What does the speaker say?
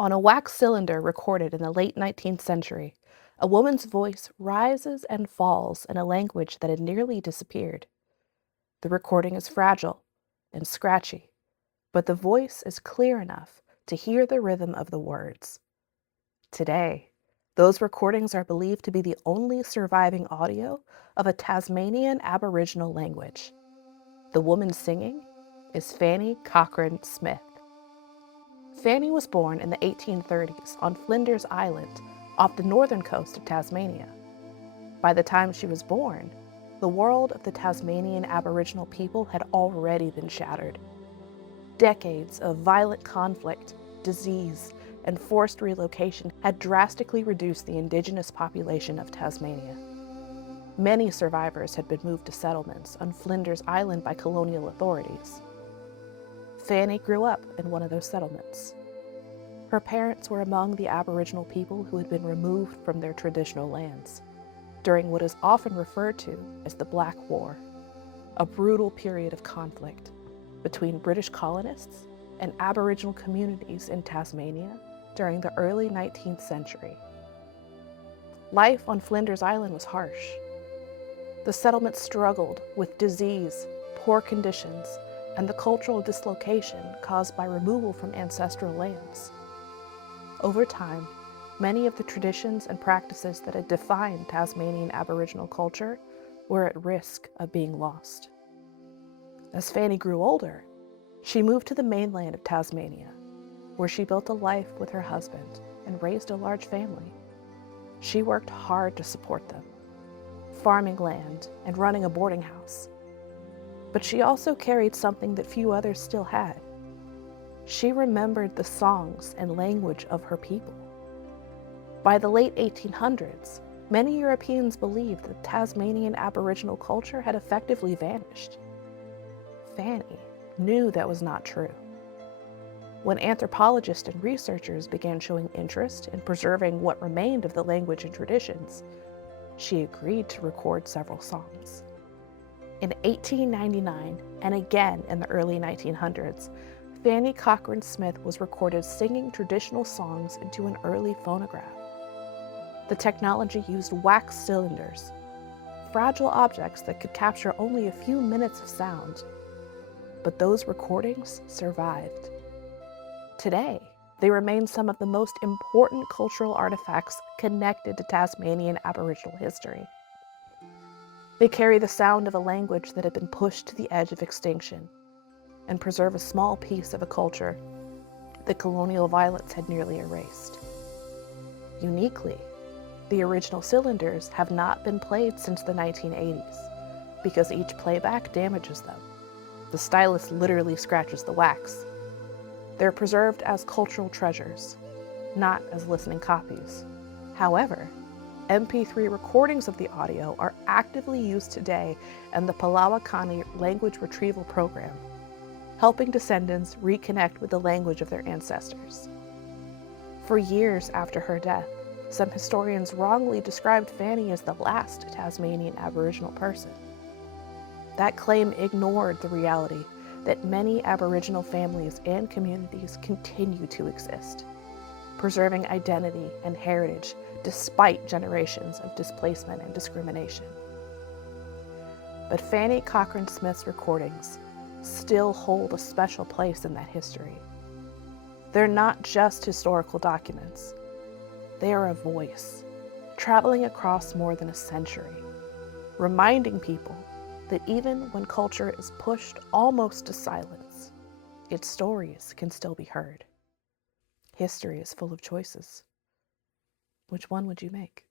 On a wax cylinder recorded in the late 19th century, a woman's voice rises and falls in a language that had nearly disappeared. The recording is fragile and scratchy, but the voice is clear enough to hear the rhythm of the words. Today, those recordings are believed to be the only surviving audio of a Tasmanian Aboriginal language. The woman singing is Fanny Cochrane Smith. Fanny was born in the 1830s on Flinders Island off the northern coast of Tasmania. By the time she was born, the world of the Tasmanian Aboriginal people had already been shattered. Decades of violent conflict, disease, and forced relocation had drastically reduced the indigenous population of Tasmania. Many survivors had been moved to settlements on Flinders Island by colonial authorities. Fanny grew up in one of those settlements. Her parents were among the Aboriginal people who had been removed from their traditional lands during what is often referred to as the Black War, a brutal period of conflict between British colonists and Aboriginal communities in Tasmania during the early 19th century. Life on Flinders Island was harsh. The settlement struggled with disease, poor conditions, and the cultural dislocation caused by removal from ancestral lands. Over time, many of the traditions and practices that had defined Tasmanian Aboriginal culture were at risk of being lost. As Fanny grew older, she moved to the mainland of Tasmania, where she built a life with her husband and raised a large family. She worked hard to support them, farming land and running a boarding house. But she also carried something that few others still had. She remembered the songs and language of her people. By the late 1800s, many Europeans believed that Tasmanian Aboriginal culture had effectively vanished. Fanny knew that was not true. When anthropologists and researchers began showing interest in preserving what remained of the language and traditions, she agreed to record several songs. In 1899, and again in the early 1900s, Fanny Cochrane Smith was recorded singing traditional songs into an early phonograph. The technology used wax cylinders, fragile objects that could capture only a few minutes of sound. But those recordings survived. Today, they remain some of the most important cultural artifacts connected to Tasmanian Aboriginal history. They carry the sound of a language that had been pushed to the edge of extinction and preserve a small piece of a culture that colonial violence had nearly erased. Uniquely, the original cylinders have not been played since the 1980s because each playback damages them. The stylus literally scratches the wax. They're preserved as cultural treasures, not as listening copies. However, MP3 recordings of the audio are actively used today in the Palawakani language retrieval program, helping descendants reconnect with the language of their ancestors. For years after her death, some historians wrongly described Fanny as the last Tasmanian Aboriginal person. That claim ignored the reality that many Aboriginal families and communities continue to exist, preserving identity and heritage despite generations of displacement and discrimination. But Fanny Cochrane Smith's recordings still hold a special place in that history. They're not just historical documents. They are a voice, traveling across more than a century, reminding people that even when culture is pushed almost to silence, its stories can still be heard. History is full of choices. Which one would you make?